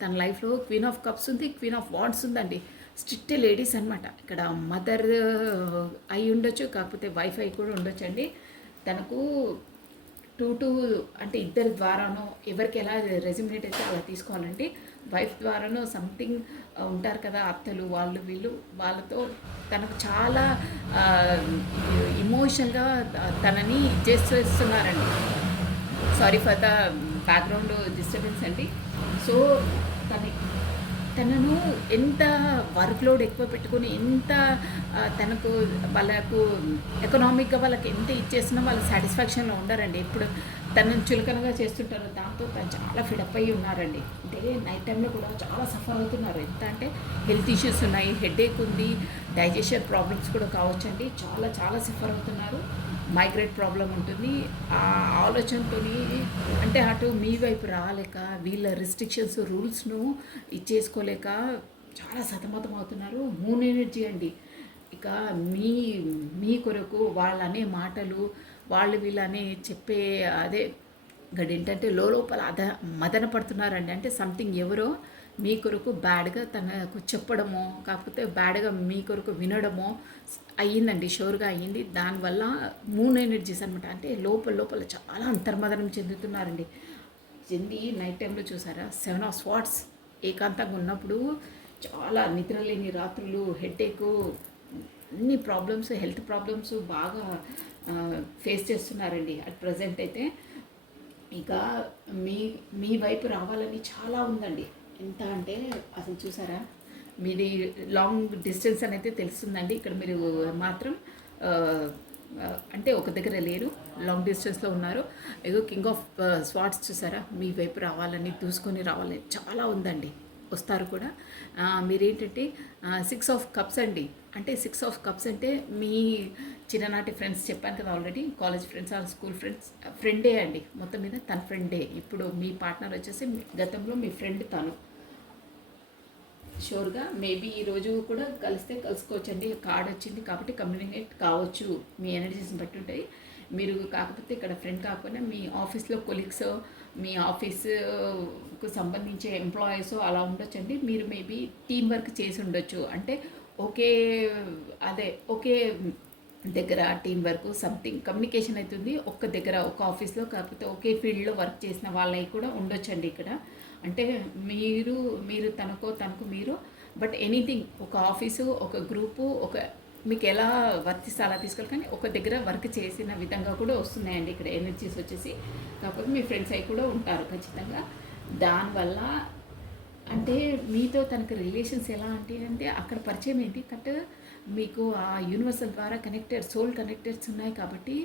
తన లైఫ్లో క్వీన్ ఆఫ్ కప్స్ ఉంది, క్వీన్ ఆఫ్ వాండ్స్ ఉందండి. స్ట్రిక్ట్ లేడీస్ అనమాట. ఇక్కడ మదర్ అయి ఉండొచ్చు, కాకపోతే వైఫ్ అయి కూడా ఉండొచ్చు అండి. తనకు 2 అంటే ఇద్దరి ద్వారానో ఎవరికి ఎలా రెజ్యుమినేట్ అయితే అలా తీసుకోవాలండి. వైఫ్ ద్వారానో సంథింగ్ ఉంటారు కదా అత్తలు, వీళ్ళు వాళ్ళతో తనకు చాలా ఇమోషనల్గా తనని చేస్తున్నారండి. Sorry for the background disturbance అండి. సో తనను ఎంత వర్క్ లోడ్ ఎక్కువ పెట్టుకొని ఎంత తనకు వాళ్ళకు ఎకనామిక్గా వాళ్ళకి ఎంత ఇచ్చేసినా వాళ్ళ సాటిస్ఫాక్షన్లో ఉండరండి. ఇప్పుడు తనను చులకనగా చేస్తుంటారు. దాంతో తను చాలా ఫిడప్ అయ్యి ఉన్నారండి. అంటే నైట్ టైంలో కూడా చాలా సఫర్ అవుతున్నారు. ఎంత అంటే హెల్త్ ఇష్యూస్ ఉన్నాయి, హెడేక్ ఉంది, డైజెషన్ ప్రాబ్లమ్స్ కూడా కావచ్చండి. చాలా చాలా సఫర్ అవుతున్నారు. మైగ్రేట్ ప్రాబ్లం ఉంటుంది. ఆ ఆలోచనతో అంటే అటు మీ వైపు రాలేక వీళ్ళ రిస్ట్రిక్షన్స్ రూల్స్ను ఇచ్చేసుకోలేక చాలా సతమతం అవుతున్నారు. మూన్ ఎనర్జీ అండి. ఇక మీ కొరకు వాళ్ళనే మాటలు, వీళ్ళనే చెప్పే అదే ఇక్కడ ఏంటంటే లోపల మదన పడుతున్నారండి. అంటే సంథింగ్ ఎవరో మీ కొరకు బ్యాడ్గా తనకు చెప్పడమో కాకపోతే బ్యాడ్గా మీ కొరకు వినడమో అయ్యిందండి, షూర్గా అయ్యింది. దానివల్ల మూన్ ఎనర్జీస్ అనమాట. అంటే లోపల లోపల చాలా అంతర్మదనం చెందుతున్నారండి. చెంది నైట్ టైంలో చూసారా 7 ఆఫ్ స్వాట్స్ ఏకాంతంగా ఉన్నప్పుడు చాలా నిద్రలేని రాత్రులు, హెడేకు, అన్ని ప్రాబ్లమ్స్, హెల్త్ ప్రాబ్లమ్స్ బాగా ఫేస్ చేస్తున్నారండి అట్ ప్రజెంట్ అయితే. ఇక మీ మీ వైపు రావాలని చాలా ఉందండి. ఎంత అంటే అసలు చూసారా, మీది లాంగ్ డిస్టెన్స్ అనేది తెలుస్తుందండి. ఇక్కడ మీరు మాత్రం అంటే ఒక దగ్గర లేరు, లాంగ్ డిస్టెన్స్లో ఉన్నారు. ఏదో కింగ్ ఆఫ్ స్వాట్స్ చూసారా, మీ వైపు రావాలని, దూసుకొని రావాలని చాలా ఉందండి. వస్తారు కూడా. మీరేంటంటే 6 ఆఫ్ కప్స్ అండి. అంటే 6 ఆఫ్ కప్స్ అంటే మీ చిన్ననాటి ఫ్రెండ్స్ చెప్పాను కదా already, college friends or school ఫ్రెండే అండి. మొత్తం మీద తన ఫ్రెండే. ఇప్పుడు మీ పార్ట్నర్ వచ్చేసి గతంలో మీ ఫ్రెండ్ తను. షూర్గా మేబీ ఈరోజు కూడా కలిస్తే కలుసుకోవచ్చండి. కార్డ్ వచ్చింది కాబట్టి కమ్యూనికేట్ కావచ్చు, మీ ఎనర్జీస్ని బట్టి ఉంటాయి. మీరు కాకపోతే ఇక్కడ ఫ్రెండ్ కాకపోయినా మీ ఆఫీస్లో కొలీగ్స్, మీ ఆఫీసుకు సంబంధించే ఎంప్లాయీస్ అలా ఉండొచ్చండి. మీరు మేబీ టీం వర్క్ చేసి ఉండొచ్చు. అంటే ఒకే దగ్గర టీం వర్క్ సంథింగ్ కమ్యూనికేషన్ అవుతుంది ఒక్క దగ్గర, ఒక ఆఫీస్లో, కాకపోతే ఒకే ఫీల్డ్లో వర్క్ చేసిన వాళ్ళవి కూడా ఉండొచ్చండి ఇక్కడ. అంటే మీరు తనకు మీరు, బట్ ఎనీథింగ్, ఒక ఆఫీసు, ఒక గ్రూపు, మీకు ఎలా వర్తిస్తే అలా తీసుకోవాలి. కానీ ఒక దగ్గర వర్క్ చేసిన విధంగా కూడా వస్తున్నాయండి ఇక్కడ ఎనర్జీస్ వచ్చేసి. కాకపోతే మీ ఫ్రెండ్స్ అవి కూడా ఉంటారు ఖచ్చితంగా. దానివల్ల అంటే మీతో తనకు రిలేషన్స్ ఎలా అంటే అక్కడ పరిచయం ఏంటి కరెక్ట్గా మీకు ఆ యూనివర్సల్ ద్వారా సోల్ కనెక్టెడ్స్ ఉన్నాయి కాబట్టి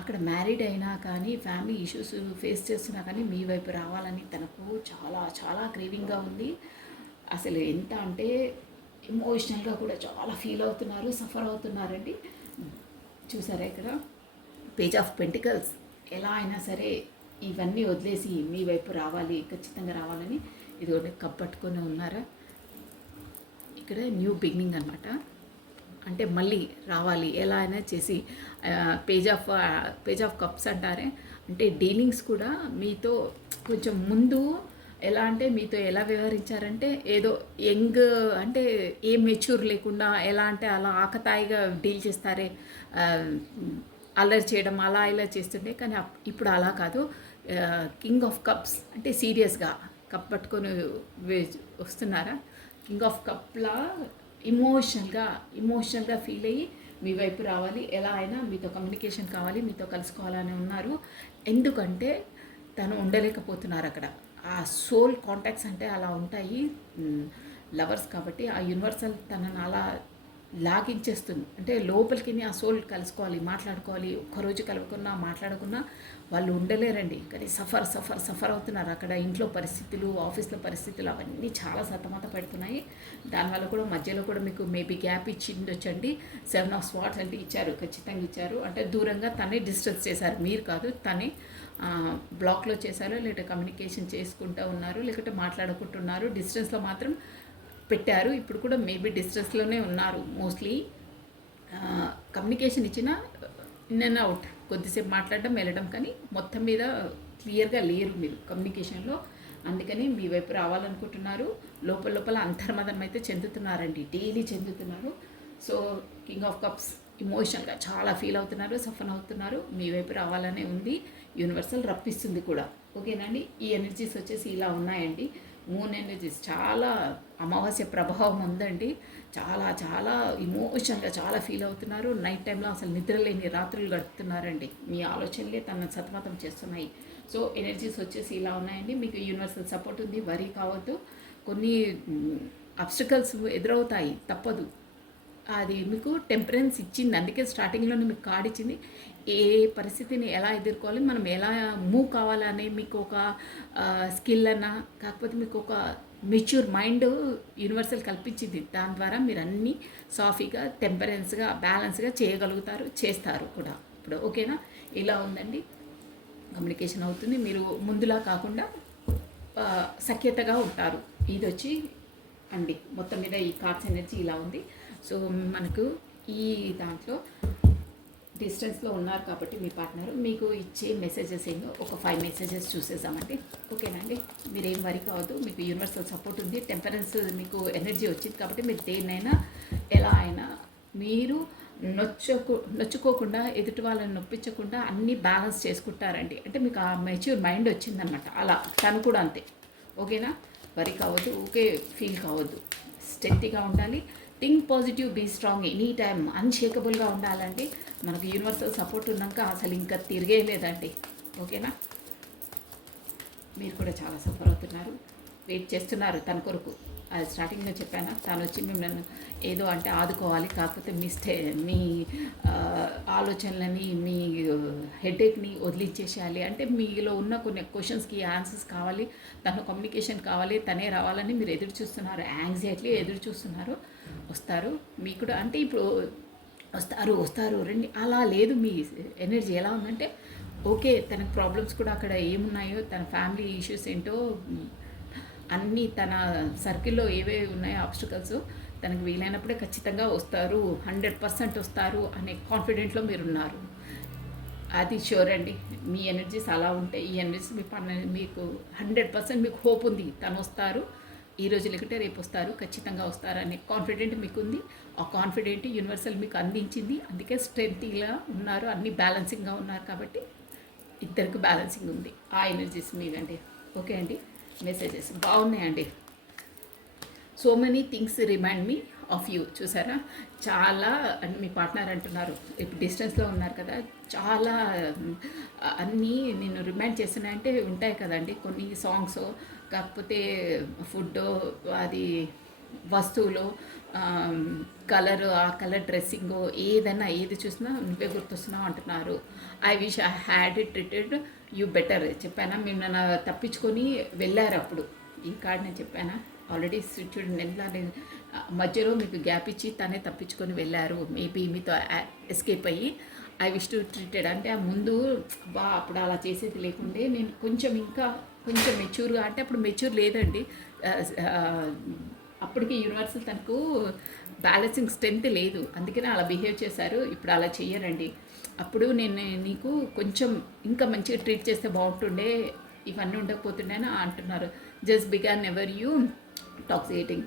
అక్కడ మ్యారీడ్ అయినా కానీ ఫ్యామిలీ ఇష్యూస్ ఫేస్ చేస్తున్నా కానీ మీ వైపు రావాలని తనకు చాలా చాలా క్రేవింగ్గా ఉంది. అసలు ఎంత అంటే ఎమోషనల్గా కూడా చాలా ఫీల్ అవుతున్నారు, సఫర్ అవుతున్నారండి. చూసారా ఇక్కడ పేజ్ ఆఫ్ పెంటికల్స్, ఎలా అయినా సరే ఇవన్నీ వదిలేసి మీ వైపు రావాలి, ఖచ్చితంగా రావాలని ఇది ఒకటి కప్పట్టుకొని ఉన్నారా. ఇక్కడ న్యూ బిగినింగ్ అనమాట. అంటే మళ్ళీ రావాలి ఎలా అయినా చేసి. పేజ్ ఆఫ్ కప్స్ అంటారే, అంటే డీలింగ్స్ కూడా మీతో కొంచెం ముందు ఎలా అంటే మీతో ఎలా వ్యవహరించారంటే ఏదో యంగ్, అంటే ఏం మెచ్యూర్ లేకుండా ఎలా అంటే అలా ఆకతాయిగా డీల్ చేస్తారే, అల్లరి చేయడం అలా ఇలా చేస్తుండే. కానీ ఇప్పుడు అలా కాదు. కింగ్ ఆఫ్ కప్స్ అంటే సీరియస్గా కప్ పట్టుకొని వస్తున్నారా. కింగ్ ఆఫ్ కప్లా ఇమోషనల్గా ఫీల్ అయ్యి మీ వైపు రావాలి, ఎలా అయినా మీతో కమ్యూనికేషన్ కావాలి, మీతో కలుసుకోవాలని ఉన్నారు. ఎందుకంటే తను ఉండలేకపోతున్నారు అక్కడ. ఆ సోల్ కాంటాక్ట్స్ అంటే అలా ఉంటాయి లవర్స్ కాబట్టి. ఆ యూనివర్సల్ తనను అలా లాగించేస్తుంది. అంటే లోపలికి ఆ సోల్ కలుసుకోవాలి, మాట్లాడుకోవాలి. ఒక్కరోజు కలుపుకున్నా మాట్లాడుకున్నా వాళ్ళు ఉండలేరండి. కానీ సఫర్ అవుతున్నారు అక్కడ. ఇంట్లో పరిస్థితులు, ఆఫీస్లో పరిస్థితులు అవన్నీ చాలా సతమత పెడుతున్నాయి. దానివల్ల కూడా మధ్యలో కూడా మీకు మేబీ గ్యాప్ ఇచ్చిండొచ్చండి. 7 ఆఫ్ స్వాట్స్ అంటే ఇచ్చారు, ఖచ్చితంగా ఇచ్చారు. అంటే దూరంగా తనే డిస్టర్బ్ చేశారు, మీరు కాదు, తనే బ్లాక్లో చేశారు. లేకపోతే కమ్యూనికేషన్ చేసుకుంటూ ఉన్నారు, లేకపోతే మాట్లాడుకుంటున్నారు. డిస్టెన్స్లో మాత్రం పెట్టారు. ఇప్పుడు కూడా మేబీ డిస్టెన్స్లోనే ఉన్నారు మోస్ట్లీ. కమ్యూనికేషన్ ఇచ్చిన ఇన్ అండ్ అవుట్, కొద్దిసేపు మాట్లాడడం వెళ్ళడం, కానీ మొత్తం మీద క్లియర్గా లేరు మీరు కమ్యూనికేషన్లో. అందుకని మీ వైపు రావాలనుకుంటున్నారు. లోపల అంతర్మదనం అయితే చెందుతున్నారండి, డైలీ చెందుతున్నారు. సో కింగ్ ఆఫ్ కప్స్ ఇమోషనల్గా చాలా ఫీల్ అవుతున్నారు, సఫర్ అవుతున్నారు. మీ వైపు రావాలనే ఉంది, యూనివర్సల్ రప్పిస్తుంది కూడా. ఓకేనండి. ఈ ఎనర్జీస్ వచ్చేసి ఇలా ఉన్నాయండి. మూన్ ఎనర్జీస్ చాలా అమావాస్య ప్రభావం ఉందండి. చాలా చాలా ఇమోషన్గా చాలా ఫీల్ అవుతున్నారు. నైట్ టైంలో అసలు నిద్రలేని రాత్రులు గడుపుతున్నారండి. మీ ఆలోచనలే తనను సతమతం చేస్తున్నాయి. సో ఎనర్జీస్ వచ్చేసి ఇలా ఉన్నాయండి. మీకు యూనివర్సల్ సపోర్ట్ ఉంది, వరీ కావద్దు. కొన్ని అబ్స్టికల్స్ ఎదురవుతాయి, తప్పదు. అది మీకు టెంపరెన్స్ ఇచ్చింది, అందుకే స్టార్టింగ్లోనే మీకు కార్డ్ ఇచ్చింది. ఏ పరిస్థితిని ఎలా ఎదుర్కోవాలి, మనం ఎలా మూవ్ కావాలనే మీకు ఒక స్కిల్ అన్నా, కాకపోతే మీకు ఒక మెచ్యూర్ మైండ్ యూనివర్సల్ కల్పించింది. దాని ద్వారా మీరు అన్నీ సాఫీగా, టెంపరెన్స్గా, బ్యాలెన్స్గా చేయగలుగుతారు, చేస్తారు కూడా. ఇప్పుడు ఓకేనా, ఇలా ఉందండి. కమ్యూనికేషన్ అవుతుంది. మీరు ముందులా కాకుండా సఖ్యతగా ఉంటారు. ఇది వచ్చి అండి మొత్తం మీద ఈ కార్డ్స్ ఎనర్జీ ఇలా ఉంది. సో మనకు ఈ దాంట్లో డిస్టెన్స్లో ఉన్నారు కాబట్టి మీ పార్ట్నర్ మీకు ఇచ్చే మెసేజెస్ ఏందో ఒక 5 మెసేజెస్ చూసేసామండి. ఓకేనండి, మీరేం వరి కావద్దు, మీకు యూనివర్సల్ సపోర్ట్ ఉంది. టెంపరెన్స్ మీకు ఎనర్జీ వచ్చింది కాబట్టి మీరు దేన్నైనా ఎలా అయినా మీరు నొచ్చుకోకుండా ఎదుటి వాళ్ళని నొప్పించకుండా అన్నీ బ్యాలెన్స్ చేసుకుంటారండి. అంటే మీకు ఆ మెచ్యూర్ మైండ్ వచ్చిందనమాట. అలా తను కూడా అంతే. ఓకేనా, వరి కావద్దు, ఓకే ఫీల్ కావద్దు, స్ట్రెంగ్త్గా ఉండాలి. Think positive, be strong, any time అన్షేకబుల్గా ఉండాలండి. మనకు యూనివర్సల్ సపోర్ట్ ఉన్నాక అసలు ఇంకా తిరిగే లేదండి. ఓకేనా, మీరు కూడా చాలా సఫర్ అవుతున్నారు, వెయిట్ చేస్తున్నారు తన కొరకు. అది స్టార్టింగ్లో చెప్పాను, తను వచ్చి మిమ్మల్ని ఏదో అంటే ఆదుకోవాలి, కాకపోతే మీ ఆలోచనలని మీ హెడేక్ని వదిలించేసేయాలి. అంటే మీలో ఉన్న కొన్ని క్వశ్చన్స్కి ఆన్సర్స్ కావాలి, తన కమ్యూనికేషన్ కావాలి, తనే రావాలని మీరు ఎదురు చూస్తున్నారు, యాంగ్జైటీ ఎదురు చూస్తున్నారు. వస్తారు మీకు కూడా. అంటే ఇప్పుడు వస్తారు రండి అలా లేదు. మీ ఎనర్జీ ఎలా ఉందంటే ఓకే, తనకు ప్రాబ్లమ్స్ కూడా అక్కడ ఏమున్నాయో, తన ఫ్యామిలీ ఇష్యూస్ ఏంటో అన్నీ, తన సర్కిల్లో ఏవేవి ఉన్నాయో ఆబ్స్టికల్స్, తనకు వీలైనప్పుడే ఖచ్చితంగా వస్తారు, 100% వస్తారు అనే కాన్ఫిడెంట్లో మీరున్నారు. అది షూర్ అండి. మీ ఎనర్జీస్ అలా ఉంటాయి. ఈ ఎనర్జీస్ మీకు 100% మీకు హోప్ ఉంది. తను వస్తారు, ఈ రోజు లేకుంటే రేపు వస్తారు, ఖచ్చితంగా వస్తారు అనే కాన్ఫిడెంట్ మీకు ఉంది. ఆ కాన్ఫిడెంట్ యూనివర్సల్ మీకు అందించింది. అందుకే స్ట్రెంగ్త్గా ఉన్నారు, అన్నీ బ్యాలెన్సింగ్గా ఉన్నారు కాబట్టి ఇద్దరికి బ్యాలెన్సింగ్ ఉంది. ఆ ఎనర్జీస్ మీదండి. ఓకే అండి, మెసేజెస్ బాగున్నాయండి. So many things remind me of you. చూసారా, చాలా మీ పార్ట్నర్ అంటున్నారు, ఇప్పుడు డిస్టెన్స్లో ఉన్నారు కదా, చాలా అన్నీ నేను రిమైండ్ చేస్తున్నాయంటే ఉంటాయి కదండి కొన్ని సాంగ్స్, కాకపోతే ఫుడ్, అది వస్తువులు, కలరు, ఆ కలర్ డ్రెస్సింగు, ఏదైనా ఏది చూసినా నువ్వే గుర్తొస్తున్నావు అంటున్నారు. I wish I had it treated you better. చెప్పానా, మేము నన్ను తప్పించుకొని వెళ్ళారు. అప్పుడు ఈ కార్డ్ నేను చెప్పానా ఆల్రెడీ. చూడండి ఎంత మధ్యలో మీకు గ్యాప్ ఇచ్చి తనే తప్పించుకొని వెళ్ళారు. మేబీ మీతో ఎస్కేప్ అయ్యి ఐ విష్ టు ట్రీటెడ్ అంటే ఆ ముందు అప్పుడు అలా చేసేది లేకుండే, నేను ఇంకా కొంచెం మెచ్యూర్గా, అంటే అప్పుడు మెచ్యూర్ లేదండి. అప్పటికి యూనివర్సల్ తనకు బ్యాలెన్సింగ్ స్ట్రెంత్ లేదు, అందుకనే అలా బిహేవ్ చేశారు. ఇప్పుడు అలా చెయ్యరండి. అప్పుడు నేను నీకు కొంచెం ఇంకా మంచిగా ట్రీట్ చేస్తే బాగుంటుండే, ఇవన్నీ ఉండకపోతుండే అని అంటున్నారు. జస్ట్ బిగాన్ ఎవర్ యూ టాక్సియేటింగ్.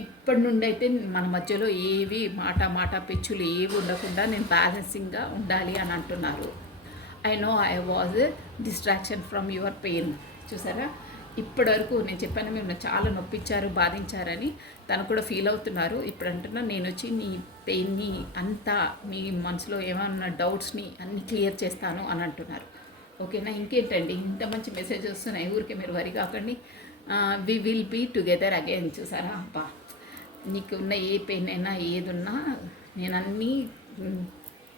ఇప్పటి నుండి అయితే మన మధ్యలో ఏవి మాట పెచ్చులు ఏవి ఉండకుండా నేను బ్యాలెన్సింగ్గా ఉండాలి అని అంటున్నారు. I know I was distraction from your pain. చూసారా, ఇప్పటి వరకు నేను చెప్పాను మేము చాలా నొప్పించారు, బాధించారని తను కూడా ఫీల్ అవుతున్నారు. ఇప్పుడు అంటున్నా, నేను వచ్చి నీ పెయిన్ని అంతా, మీ మనసులో ఏమన్నా డౌట్స్ని అన్నీ క్లియర్ చేస్తాను అని అంటున్నారు. ఓకేనా, ఇంకేంటండి, ఇంత మంచి మెసేజ్ వస్తున్నాయి, ఊరికే మీరు వరి కాకండి. We will be together again. చూసారా, అబ్బా, నీకు ఉన్న ఏ పెయిన్ అయినా ఏదున్నా నేను అన్నీ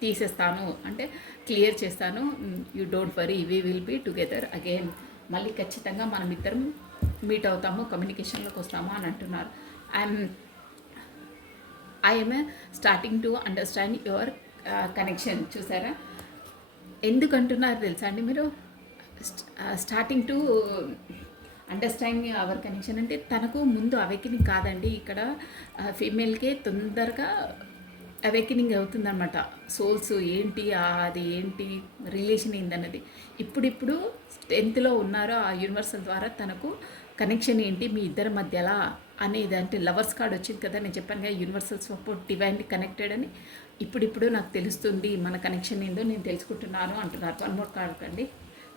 తీసేస్తాను, అంటే క్లియర్ చేస్తాను. You don't worry, we will be together again. మళ్ళీ ఖచ్చితంగా మనం ఇద్దరం మీట్ అవుతాము, కమ్యూనికేషన్లోకి వస్తాము అని అంటున్నారు. I'm starting to understand your connection. చూసారా, ఎందుకు అంటున్నారు తెలుసా అండి మీరు, starting to understanding our connection అంటే తనకు ముందు అవేకినింగ్ కాదండి, ఇక్కడ ఫీమేల్కే తొందరగా అవేకినింగ్ అవుతుందన్నమాట. సోల్స్ ఏంటి, అది ఏంటి, రిలేషన్ ఏంటన్నది ఇప్పుడిప్పుడు 10th ఉన్నారో ఆ యూనివర్సల్ ద్వారా తనకు కనెక్షన్ ఏంటి మీ ఇద్దరి మధ్యలా అనేది. అంటే లవర్స్ కార్డ్ వచ్చింది కదా, నేను చెప్పాను కదా యూనివర్సల్ సపోర్ట్, డివైన్లీ కనెక్టెడ్ అని. ఇప్పుడిప్పుడు నాకు తెలుస్తుంది మన కనెక్షన్ ఏందో నేను తెలుసుకుంటున్నాను అంటున్నారు. 1 more కార్డ్ అండి,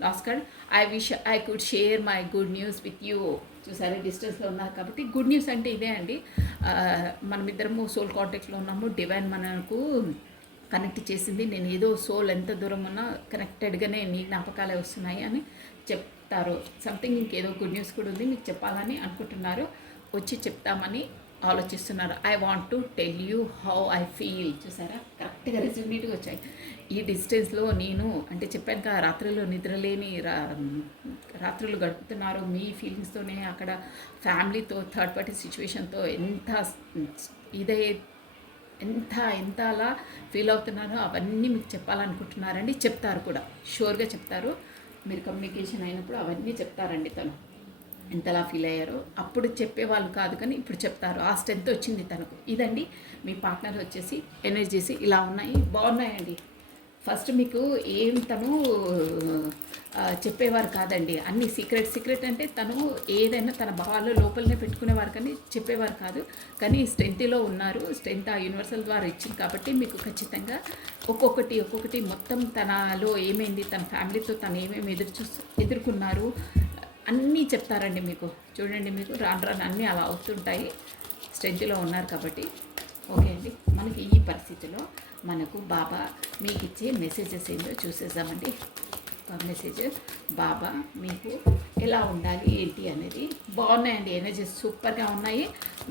last card. I wish I could share my good news with you. చూసారా, డిస్టెన్స్లో ఉన్నారు కాబట్టి గుడ్ న్యూస్ అంటే ఇదే అండి. మనమిద్దరము సోల్ కాంటాక్ట్లో ఉన్నాము, డివైన్ మనకు కనెక్ట్ చేసింది. నేను ఏదో సోల్ ఎంత దూరం ఉన్నా కనెక్టెడ్గానే నీ జ్ఞాపకాలే వస్తున్నాయి అని చెప్తారు. సంథింగ్ ఇంకేదో గుడ్ న్యూస్ కూడా ఉంది మీకు చెప్పాలని అనుకుంటున్నారు, వచ్చి చెప్తామని ఆలోచిస్తున్నారు. I want to tell you how I feel. చూసారా, కరెక్ట్గా రెజ్యూమేట్గా వచ్చాయి. ఈ డిస్టెన్స్లో నేను అంటే చెప్పాను కదా, రాత్రులు నిద్రలేని రాత్రులు గడుపుతున్నారు మీ ఫీలింగ్స్తోనే, అక్కడ ఫ్యామిలీతో, థర్డ్ పార్టీ సిచ్యువేషన్తో ఎంత అలా ఫీల్ అవుతున్నారో అవన్నీ మీకు చెప్పాలనుకుంటున్నారండి. చెప్తారు కూడా, షూర్గా చెప్తారు. మీరు కమ్యూనికేషన్ అయినప్పుడు అవన్నీ చెప్తారండి. తను ఎంతలా ఫీల్ అయ్యారో అప్పుడు చెప్పేవాళ్ళు కాదు, కానీ ఇప్పుడు చెప్తారు. ఆ స్ట్రెంత్ వచ్చింది తనకు. ఇదండి మీ పార్ట్నర్ వచ్చేసి ఎనర్జీస్ ఇలా ఉన్నాయి, బాగున్నాయండి. ఫస్ట్ మీకు ఏం తను చెప్పేవారు కాదండి. అన్ని సీక్రెట్ అంటే తను ఏదైనా తన భావాలు లోపలనే పెట్టుకునేవారు కానీ చెప్పేవారు కాదు. కానీ స్ట్రెంత్లో ఉన్నారు. స్ట్రెంత్ ఆ యూనివర్సల్ ద్వారా ఇచ్చింది కాబట్టి మీకు ఖచ్చితంగా ఒక్కొక్కటి మొత్తం తనలో ఏమైంది, తన ఫ్యామిలీతో తను ఏమేమి ఎదుర్కొన్నారు అన్నీ చెప్తారండి మీకు. చూడండి, మీకు రాను అన్నీ అలా అవుతుంటాయి. స్ట్రెంత్లో ఉన్నారు కాబట్టి ఓకే అండి. మనకి ఈ పరిస్థితిలో మనకు బాబా మీకు ఇచ్చే మెసేజెస్ ఏంటో చూసేద్దామండి. మెసేజ్ బాబా మీకు ఎలా ఉండాలి ఏంటి అనేది బాగున్నాయండి. ఎనర్జీస్ సూపర్గా ఉన్నాయి.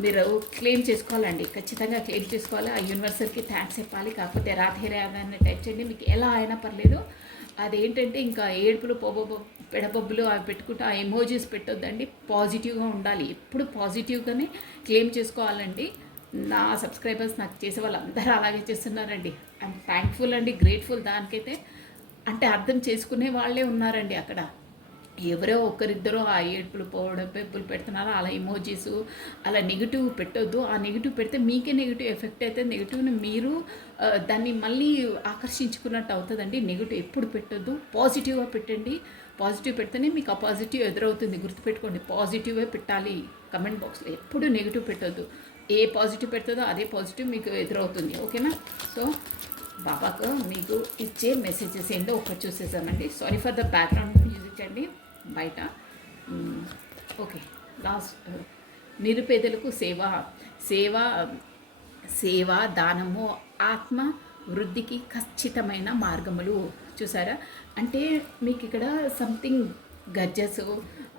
మీరు క్లెయిమ్ చేసుకోవాలండి, ఖచ్చితంగా క్లెయిమ్ చేసుకోవాలి. ఆ యూనివర్సల్కి థ్యాంక్స్ చెప్పాలి. కాకపోతే రాధే రాధని టైప్ చేయండి, మీకు ఎలా అయినా పర్లేదు. అదేంటంటే ఇంకా ఏడుపులు పెడబొబ్బులు అవి పెట్టుకుంటే ఆ ఎమోజీస్ పెట్టొద్దండి. పాజిటివ్గా ఉండాలి, ఎప్పుడు పాజిటివ్గానే క్లెయిమ్ చేసుకోవాలండి. నా సబ్స్క్రైబర్స్ నాకు చేసే వాళ్ళందరూ అలాగే చేస్తున్నారండి. ఐఎమ్ థ్యాంక్ఫుల్ అండి, గ్రేట్ఫుల్. దానికైతే అంటే అర్థం చేసుకునే వాళ్ళే ఉన్నారండి అక్కడ. ఎవరో ఒకరిద్దరో ఆ ఏడుపులు పోవడం పెప్పులు పెడుతున్నారు, అలా ఇమోజీస్ అలా నెగిటివ్ పెట్టొద్దు. ఆ నెగిటివ్ పెడితే మీకే నెగిటివ్ ఎఫెక్ట్ అయితే నెగిటివ్ని మీరు దాన్ని మళ్ళీ ఆకర్షించుకున్నట్టు అవుతుందండి. నెగిటివ్ ఎప్పుడు పెట్టొద్దు, పాజిటివ్గా పెట్టండి. పాజిటివ్ పెడితేనే మీకు ఆ పాజిటివ్ ఎదురవుతుంది. గుర్తుపెట్టుకోండి, పాజిటివే పెట్టాలి. కమెంట్ బాక్స్లో ఎప్పుడు నెగిటివ్ పెట్టొద్దు. ఏ పాజిటివ్ పెడుతుందో అదే పాజిటివ్ మీకు ఎదురవుతుంది. ఓకేనా? సో బాబాకు మీకు ఇచ్చే మెసేజెస్ ఏంటో ఒకటి చూసేసామండి. Sorry for the background music అండి బయట. ఓకే, లాస్ట్ నిరుపేదలకు సేవ దానము ఆత్మ వృద్ధికి ఖచ్చితమైన మార్గములు. చూసారా? అంటే మీకు ఇక్కడ సంథింగ్ గజ్జెస్,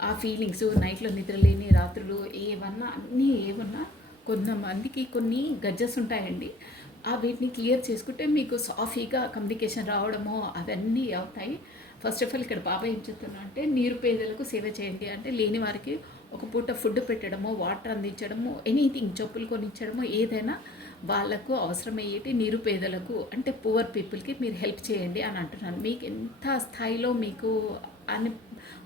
ఆ ఫీలింగ్స్, నైట్లో నిద్రలేని రాత్రులు ఏమన్నా అన్నీ ఏమన్నా కొంతమందికి కొన్ని గజ్జెస్ ఉంటాయండి. వీటిని క్లియర్ చేసుకుంటే మీకు సాఫీగా కమ్యూనికేషన్ రావడము అవన్నీ అవుతాయి. ఫస్ట్ ఆఫ్ ఆల్ ఇక్కడ బాబా ఏం చెప్తున్నా అంటే నిరుపేదలకు సేవ చేయండి అంటే లేని వారికి ఒక పూట ఫుడ్ పెట్టడము, వాటర్ అందించడము, ఎనీథింగ్ చెప్పులు కొనిచ్చడము, ఏదైనా వాళ్ళకు అవసరమయ్యేటి నిరుపేదలకు అంటే పువర్ పీపుల్కి మీరు హెల్ప్ చేయండి అని అంటున్నాను. మీకు ఎంత స్థాయిలో మీకు అని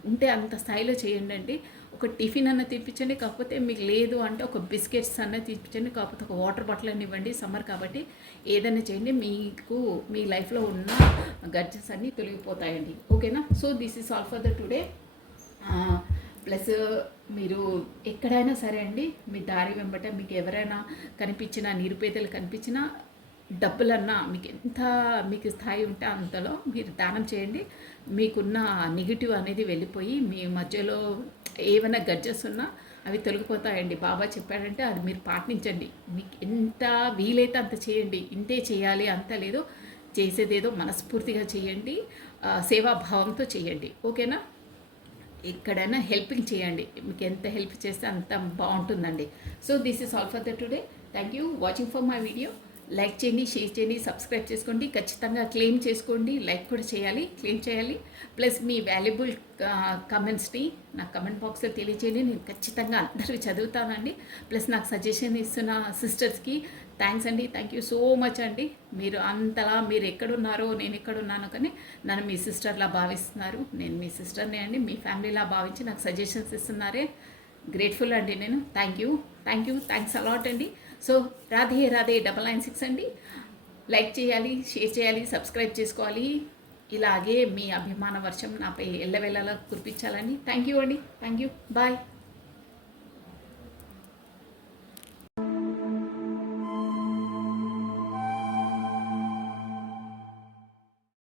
ఉంటే అంత స్థాయిలో చేయండి అండి. ఒక టిఫిన్ అన్న తినిపించండి, కాకపోతే మీకు లేదు అంటే ఒక బిస్కెట్స్ అన్న తినిపించండి, కాకపోతే ఒక వాటర్ బాటిల్ అని ఇవ్వండి. సమ్మర్ కాబట్టి ఏదైనా చేయండి, మీకు మీ లైఫ్లో ఉన్న గడ్జెస్ అన్నీ తొలగిపోతాయండి. ఓకేనా? So this is all for the today. Plus మీరు ఎక్కడైనా సరే అండి, మీ దారి వెంబట మీకు ఎవరైనా కనిపించినా, నిరుపేదలు కనిపించినా, డబ్బులన్నా మీకు స్థాయి ఉంటే అంతలో మీరు దానం చేయండి. మీకున్న నెగిటివ్ అనేది వెళ్ళిపోయి మీ మధ్యలో ఏమైనా గడ్జెస్ ఉన్నా అవి తొలగిపోతాయండి. బాబా చెప్పాడంటే అది మీరు పాటించండి. మీకు ఎంత వీలైతే అంత చేయండి. ఇంతే చేయాలి అంత లేదు, చేసేదేదో మనస్ఫూర్తిగా చేయండి, సేవాభావంతో చేయండి. ఓకేనా? ఎక్కడైనా హెల్పింగ్ చేయండి. మీకు ఎంత హెల్ప్ చేస్తే అంత బాగుంటుందండి. So this is all for the today. Thank you watching for my video. Like చేయండి, షేర్ చేయండి, సబ్స్క్రైబ్ చేసుకోండి. ఖచ్చితంగా క్లెయిమ్ చేసుకోండి, లైక్ కూడా చేయాలి, క్లెయిమ్ చేయాలి. ప్లస్ మీ వాల్యుబుల్ కమెంట్స్ని నాకు కమెంట్ బాక్స్లో తెలియచేయండి. నేను ఖచ్చితంగా అందరికీ చదువుతానండి. ప్లస్ నాకు సజెషన్ ఇస్తున్న సిస్టర్స్కి థ్యాంక్స్ అండి. థ్యాంక్ యూ సో మచ్ అండి. మీరు అంతలా మీరు ఎక్కడున్నారో నేను ఎక్కడున్నానో కానీ నన్ను మీ సిస్టర్లా భావిస్తున్నారు. నేను మీ సిస్టర్ని అండి, మీ ఫ్యామిలీలా భావించి నాకు సజెషన్స్ ఇస్తున్నారే. గ్రేట్ఫుల్ అండి నేను. థ్యాంక్స్ అలాట్ అండి. సో రాధే 996 అండి. లైక్ చేయాలి, షేర్ చేయాలి, సబ్స్క్రైబ్ చేసుకోవాలి. ఇలాగే మీ అభిమాన వర్షం నాపై ఎల్లవెల్లలా కురిపించాలని. థ్యాంక్ యూ అండి. Thank you. బాయ్.